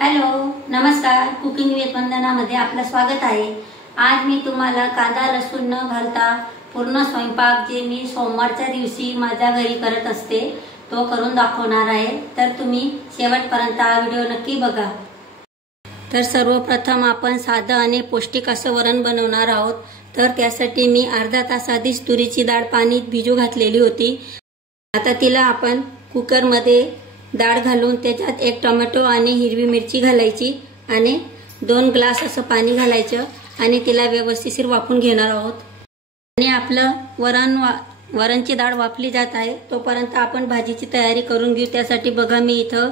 Hello नमस्कार, cooking with वंदनामध्ये आपलं स्वागत आहे। आज मी तुम्हाला कांदा लसूण न घालता पूर्ण स्वयंपाक जे मी सोमवारच्या दिवशी माझ्या घरी करत असते तो करून दाखवणार आहे। तर तुम्ही शेवटपर्यंत हा व्हिडिओ नक्की बघा। तर सर्वप्रथम आपण साधं आणि पौष्टिक असं वरण बनवणार आहोत। तर त्यासाठी मी अर्धा तास आधीच तुरीची डाळ पाण्यात भिजू घातलेली होती। आता तिला आपण कुकर मध्ये डाळ घालून त्याच्यात एक टोमॅटो आणि हिरवी मिरची घालायची आणि 2 ग्लास असं पाणी घालायचं आणि तिला व्यवस्थित वाफवून घेणार आहोत। आणि आपलं वरणची डाळ वाफली जात आहे तोपर्यंत आपण भाजीची तयारी करून घेऊ। त्यासाठी बघा मी इथं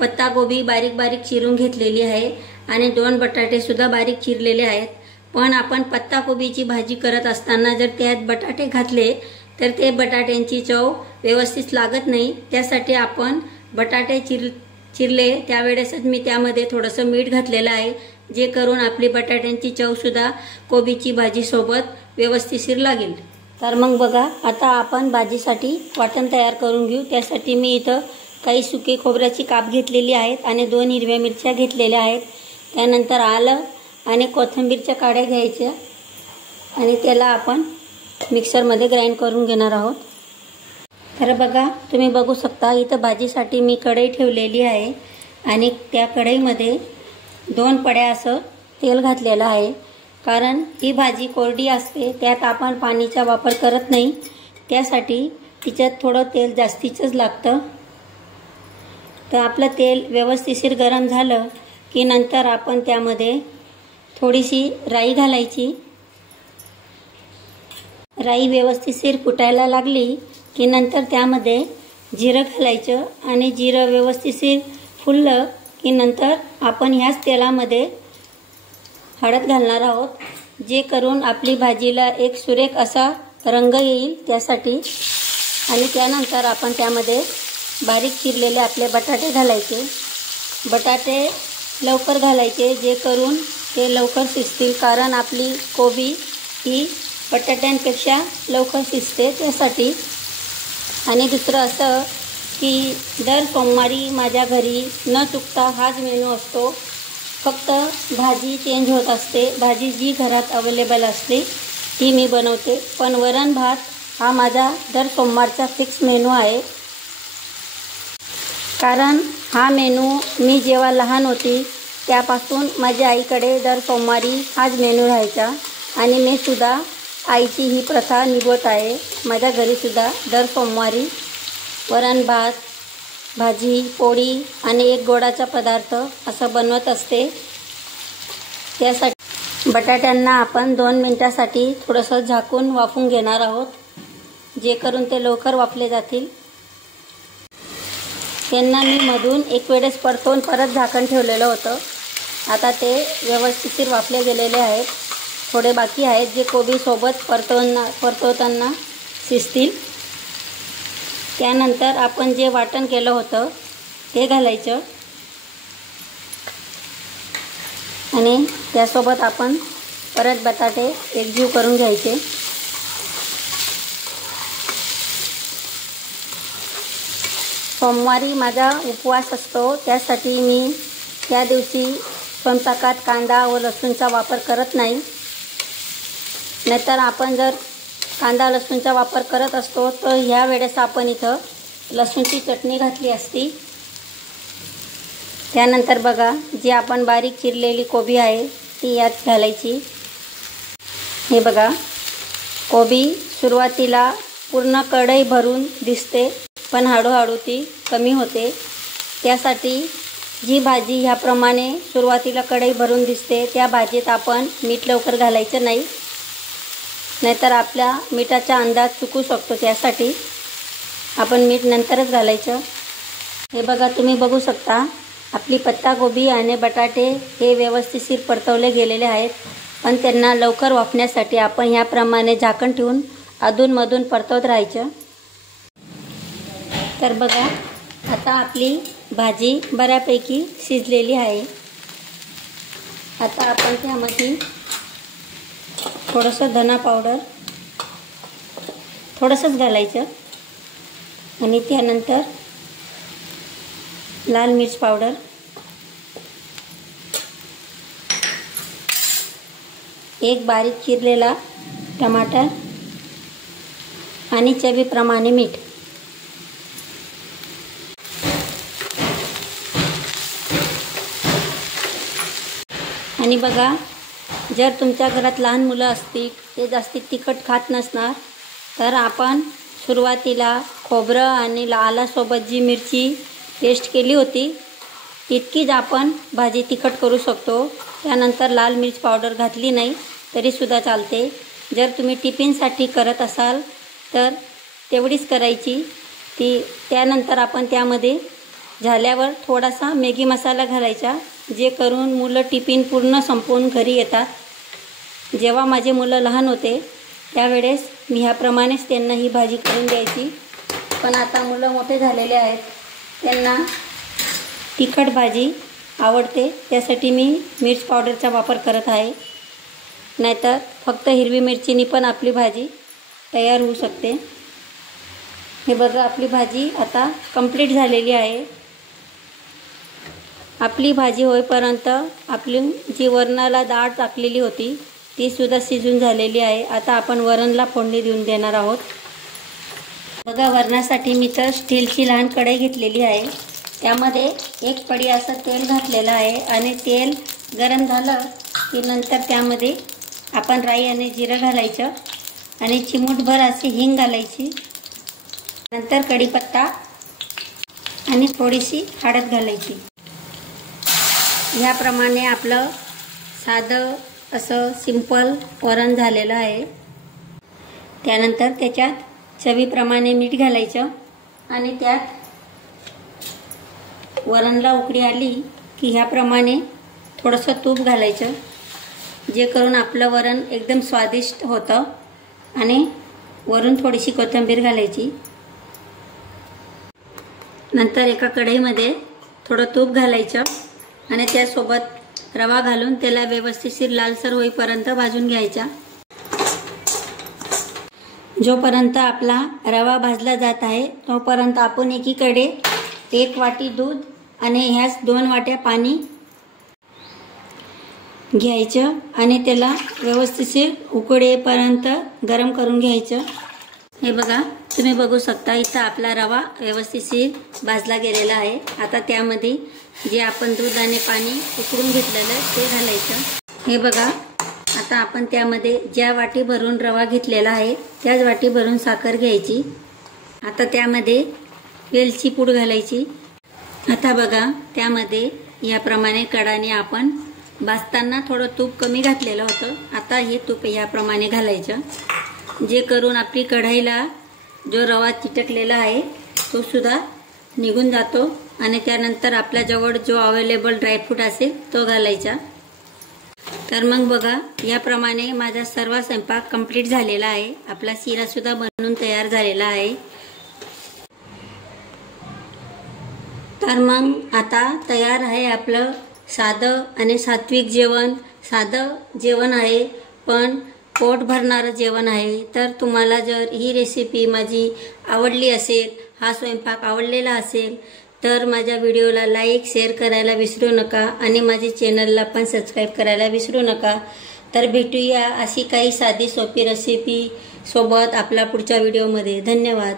पत्ता गोबी बारीक बारीक चिरून घेतलेली आहे आणि 2 बटाटे सुद्धा बारीक चिरलेले आहेत। पण आपण पत्ता गोबीची भाजी करत असताना जर त्यात बटाटे घातले तर ते बटाट्यांची चव व्यवस्थित लागत नाही। त्यासाठी आपण बटाटे चिरले त्यावेळेसच मी त्यामध्ये थोडंसं मीठ घातलेलं आहे, जे करून आपली बटाट्यांची चव सुद्धा कोबीची भाजी सोबत व्यवस्थित लागेल। तर मग बघा आता आपण भाजीसाठी वाटण तयार करून घेऊ। त्यासाठी मी इथं काही सुकी खोबऱ्याची काप घेतलेली आहेत आणि 2 हिरव्या मिरच्या घेतलेल्या आहेत। त्यानंतर आलं आणि कोथिंबीरच्या काड्या घ्यायच्या आणि त्याला आपण मिक्सरमध्ये ग्राइंड करून घेणार आहोत। तर बघा तुम्ही बघू शकता इथं भाजीसाठी मी कढई ठेवलेली आहे आणि त्या कढईमध्ये 2 पड्या असं तेल घातलेलं आहे, कारण ही भाजी कोरडी असते त्यात आपण पाणीचा वापर करत नाही, त्यासाठी तिच्यात थोडं तेल जास्तीचंच लागतं। तर आपलं तेल व्यवस्थित गरम झालं की नंतर आपण त्यामध्ये थोडीशी राई घालायची। राई व्यवस्थित फुटायला लागली की नंतर त्यामध्ये जिरं घालायचं आणि जिरं व्यवस्थित फुललं की नंतर आपण ह्याच तेलामध्ये हळद घालणार आहोत, जे करून आपली भाजीला एक सुरेख असा रंग येईल त्यासाठी। आणि त्यानंतर आपण त्यामध्ये बारीक चिरलेले आपले बटाटे घालायचे। बटाटे लवकर घालायचे जे करून ते लवकर शिजतील, कारण आपली कोबी ही बटाट्यांपेक्षा लवकर शिजते त्यासाठी। आणि दुसरं असं की दर सोमवारी माझ्या घरी न चुकता हाच मेनू असतो, फक्त भाजी चेंज होत असते। भाजी जी घरात अवेलेबल असते ती मी बनवते, पण वरण भात हा माझा दर सोमवारचा फिक्स मेनू आहे। कारण हा मेनू मी जेव्हा लहान होती त्यापासून माझ्या आईकडे दर सोमवारी हाच मेनू राहायचा आणि मी सुद्धा आईची ही प्रथा निभवत आहे। माझ्या घरी सुद्धा दर सोमवारी वरण भात, भाजी, पोळी आणि एक गोडाचा पदार्थ असं बनवत असते। त्यासाठी बटाट्यांना आपण 2 मिनिटासाठी थोडंसं झाकून वाफवून घेणार आहोत, जे करून ते लवकर वाफले जातील। त्यांना मी मधून एक वेळेस परतून परत झाकण ठेवलेलं होतं। आता ते व्यवस्थित वाफले गेलेले आहेत, थोडे बाकी आहेत जे कोबी सोबत परतवताना शिजतील। त्यानंतर आपण जे वाटण केलं होतं ते घालायचं आणि त्यासोबत आपण परत बटाटे एकजीव करून घ्यायचे। सोमवारी माझा उपवास असतो, त्यासाठी मी त्या दिवशी स्वयंपाकात कांदा व लसूणचा वापर करत नाही। नाहीतर आपण जर कांदा लसूणचा वापर करत असतो तर ह्या वेळेस आपण इथं लसूणची चटणी घातली असती। त्यानंतर बघा जी आपण बारीक चिरलेली कोबी आहे ती यात घालायची। हे बघा कोबी सुरुवातीला पूर्ण कढई भरून दिसते, पण हळूहळू ती कमी होते। त्यासाठी जी भाजी ह्याप्रमाणे सुरुवातीला कढई भरून दिसते त्या भाजीत आपण मीठ लवकर घालायचं नाही, नाहीतर आपल्या मिठाचा अंदाज चुकू शकतो। त्यासाठी आपण मीठ नंतरच घालायचं। हे बघा तुम्ही बघू शकता आपली पत्ताकोबी आणि बटाटे हे व्यवस्थित परतवले गेलेले आहेत, पण त्यांना लवकर वाफण्यासाठी आपण ह्याप्रमाणे झाकण ठेवून अधूनमधून परतवत राहायचं। तर बघा आता आपली भाजी बऱ्यापैकी शिजलेली आहे। आता आपण त्यामध्ये थोडंसं धना पावडर थोडंसंच घालायचं आणि त्यानंतर लाल मिर्च पावडर एक बारीक चिरलेला टमाटर आणि चवीप्रमाणे मीठ. आणि बघा, जर तुमच्या घरात लहान मुलं असतील, ते जास्त तिखट खात नसणार, तर आपण सुरुवातीला खोबरं आणि आल्यासोबत जी मिरची पेस्ट केली होती तितकीच आपण भाजी तिखट करू शकतो. त्यानंतर लाल मिर्च पावडर घातली नाही तरीसुद्धा चालते. जर तुम्ही टिफिनसाठी करत असाल तर तेवढीच करायची. त्यानंतर आपण त्यामध्ये झाल्यावर थोडासा मॅगी मसाला घालायचा, जे करून मुलं टिफिन पूर्ण संपवून घरी येतात. जेव्हा माझे मुलं लहान होते त्यावेळेस मी ह्याप्रमाणेच त्यांना ही भाजी करून द्यायची. पण आता मुलं मोठे झालेले आहेत, त्यांना तिखट भाजी आवडते, त्यासाठी मी मिर्च पावडरचा वापर करत आहे. नाहीतर फक्त हिरवी मिरचीनी पण आपली भाजी तयार होऊ शकते. हे बघा, आपली भाजी आता कंप्लीट झालेली आहे. आपली भाजी होईपर्यंत आपली जी वरणाला डाळ टाकलेली होती ती सुद्धा शिजून झालेली आहे. आता आपण वरणला फोडणी देऊन देणार आहोत. बघा, वरणासाठी मी तर स्टीलची लहान कढई घेतलेली आहे. त्यामध्ये एक पडी असं तेल घातलेलं आहे आणि तेल गरम झालं की नंतर त्यामध्ये आपण राई आणि जिरं घालायचं आणि चिमूटभर अशी हिंग घालायची. नंतर कढीपत्ता आणि थोडीशी हळद घालायची. ह्याप्रमाणे आपलं साधं असं सिंपल वरण झालेलं आहे. त्यानंतर त्याच्यात चवीप्रमाणे मीठ घालायचं आणि त्यात वरणला उकळी आली की ह्याप्रमाणे थोडंसं तूप घालायचं, जे करून आपलं वरण एकदम स्वादिष्ट होतं. आणि वरून थोडीशी कोथिंबीर घालायची. नंतर एका कढईमध्ये थोडं तूप घालायचं आणि त्यासोबत रवा घालून त्याला व्यवस्थित लालसर होईपर्यंत भाजून घ्यायचा. जोपर्यंत आपला रवा भाजला जात आहे तोपर्यंत आपण एकीकडे 1 वाटी दूध आणि ह्याच 2 वाट्या पाणी घ्यायचं आणि त्याला व्यवस्थित उकळेपर्यंत गरम करून घ्यायचं. हे बघा, तुम्ही बघू शकता इथं आपला रवा व्यवस्थित भाजला गेलेला आहे. आता त्यामध्ये जे आपण दूध आणि पाणी उकळून घेतलेलं ते घालायचं. हे बघा, आता आपण त्यामध्ये ज्या वाटी भरून रवा घेतलेला आहे त्याच वाटी भरून साखर घ्यायची. आता त्यामध्ये वेलची पूड घालायची. आता बघा, त्यामध्ये याप्रमाणे कडाने आपण भाजताना थोडं तूप कमी घातलेलं होतं. आता हे तूप याप्रमाणे घालायचं, जे करून आपली कढईला जो रवा चिटकलेला आहे तो सुद्धा निघून जातो. आणि त्यानंतर आपल्याजवळ जो अवेलेबल ड्रायफ्रूट असेल तो घालायचा. तर मग बघा, याप्रमाणे माझा सर्व स्वयंपाक कंप्लीट झालेला आहे. आपला शिरा सुद्धा बनवून तयार झालेला आहे. तर मग आता तयार आहे आपलं साधं आणि सात्विक जेवण. साधं जेवण आहे पण पोट भरणारं जेवण आहे. तर तुम्हाला जर ही रेसिपी माझी आवडली असेल, हा स्वयंपाक आवडलेला असेल तर माझ्या व्हिडिओला लाईक शेअर करायला विसरू नका आणि माझ्या चॅनलला पण सबस्क्राईब करायला विसरू नका. तर भेटूया अशी काही साधी सोपी रेसिपी सोबत आपल्या पुढच्या व्हिडिओमध्ये. धन्यवाद.